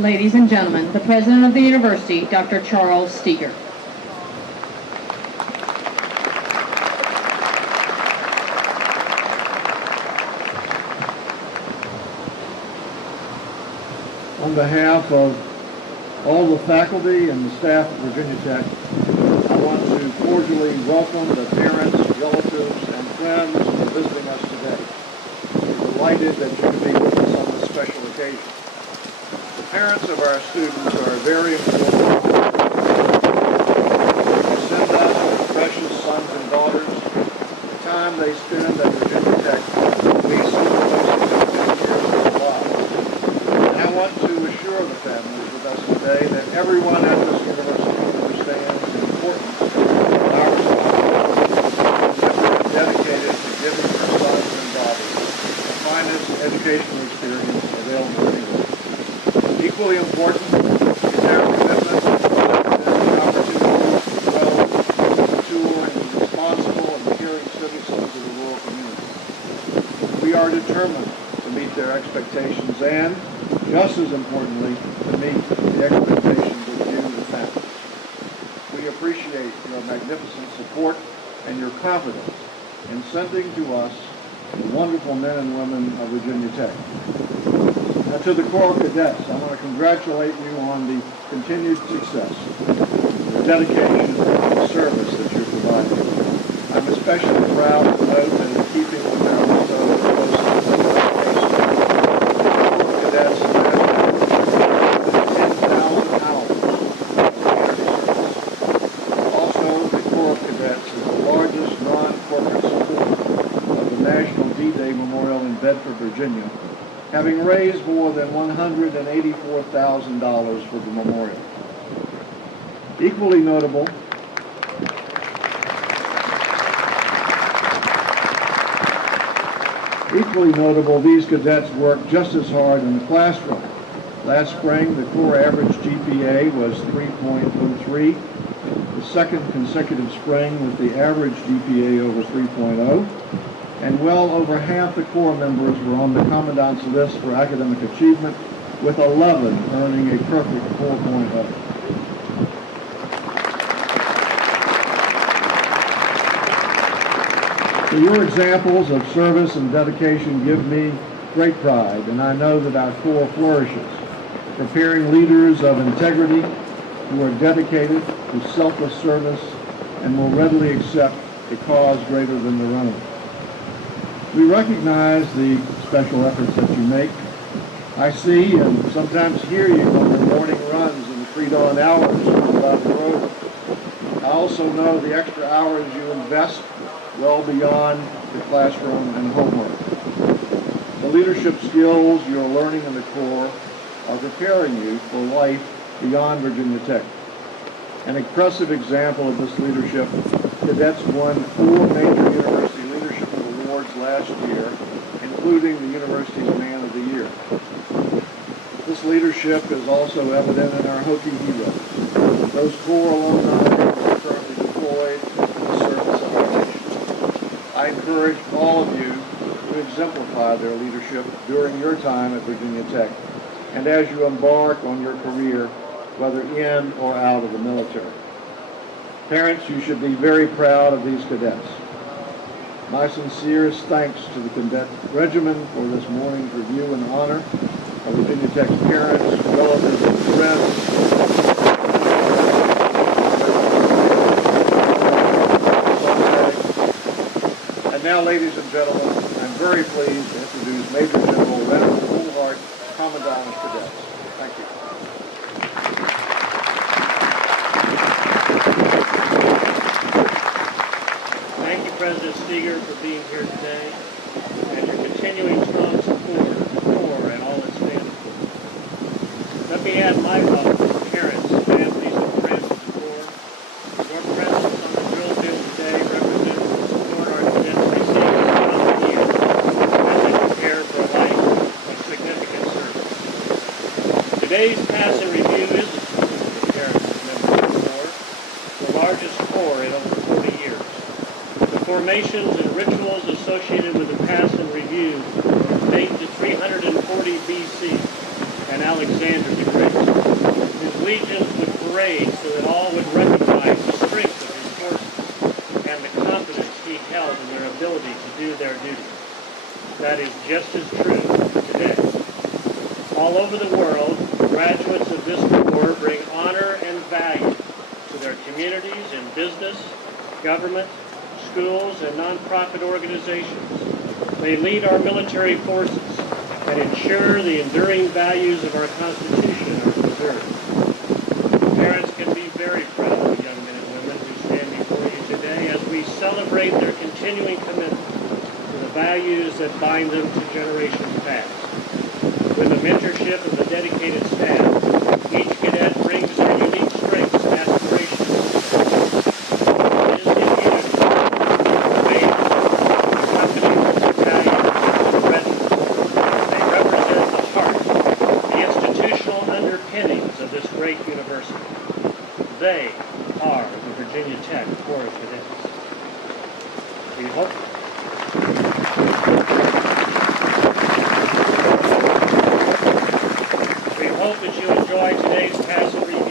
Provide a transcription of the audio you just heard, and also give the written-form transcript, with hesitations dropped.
Ladies and gentlemen, the President of the University, Dr. Charles Steger. On behalf of all the faculty and the staff at Virginia Tech, I want to cordially welcome the parents, relatives, and friends who are visiting us today. We're delighted that you can be with us on this special occasion. The parents of our students are very important. They send us their precious sons and daughters. The time they spend at Virginia Tech will be some of the most significant years of their lives. And I want to assure the families with us today that everyone at this university understands the importance of our responsibility, that we're dedicated to giving our sons and daughters the finest educational experience available anywhere. Equally important is our commitment to the opportunities to grow, mature, and be responsible and caring citizens of the rural community. We are determined to meet their expectations and, just as importantly, to meet the expectations of you, the families. We appreciate your magnificent support and your confidence in sending to us the wonderful men and women of Virginia Tech. Now, to the Corps of Cadets, I want to congratulate you on the continued success, the dedication, and the service that you're providing. I'm especially proud to note that in keeping with our motto of close Cadets have had more than 10,000 hours of community service. Also, the Corps of Cadets is the largest non-corporate supporter of the National D-Day Memorial in Bedford, Virginia, having raised more than $184,000 for the memorial. Equally notable, these cadets worked just as hard in the classroom. Last spring, the Corps average GPA was 3.03. The second consecutive spring with the average GPA over 3.0. And well over half the Corps members were on the Commandant's list for academic achievement, with 11 earning a perfect 4.0. So your examples of service and dedication give me great pride, and I know that our Corps flourishes, preparing leaders of integrity who are dedicated to selfless service and will readily accept a cause greater than their own. We recognize the special efforts that you make. I see and sometimes hear you on your morning runs in the pre-dawn hours about the road. I also know the extra hours you invest well beyond the classroom and homework. The leadership skills you're learning in the Corps are preparing you for life beyond Virginia Tech. An impressive example of this leadership, cadets won 4 major university leadership awards last year, including the University's Man of the Year. This leadership is also evident in our Hokie heroes, those Corps alumni who are currently deployed in the service of our nation. I encourage all of you to exemplify their leadership during your time at Virginia Tech and as you embark on your career, whether in or out of the military. Parents, you should be very proud of these cadets. My sincerest thanks to the Cadet Regiment for this morning's review and honor of Virginia Tech's parents, relatives, and friends. And now, ladies and gentlemen, I'm very pleased to introduce Major General Leonard Coolhart, Commandant of Cadets. Thank you. Thank you, President Steger, for being here today and your continuing strong support of the Corps and all it stands for. Let me add my thoughts to parents, families, and friends of the Corps. Your presence on the drill field today represents the support our cadets receive throughout the year as they prepare for a life of significant service. Today's pass and review is a tribute to the parents of members of the Corps, the largest Corps in over 40 years. The formations and rituals associated with the pass and review date to 340 BC and Alexander the Great. His legions would parade so that all would recognize the strength of his forces and the confidence he held in their ability to do their duty. That is just as true today. All over the world, graduates of this Corps bring honor and value to their communities in business, government, schools, and nonprofit organizations. They lead our military forces and ensure the enduring values of our Constitution are preserved. Parents can be very proud of the young men and women who stand before you today as we celebrate their continuing commitment to the values that bind them to generations past. With the mentorship of the dedicated staff, each cadet brings their unique strengths and aspirations. It is the unity, faith, confidence, battalion, and regiment. They represent the heart, the institutional underpinnings of this great university. They are the Virginia Tech Corps of Cadets. We hope that you enjoy today's passive review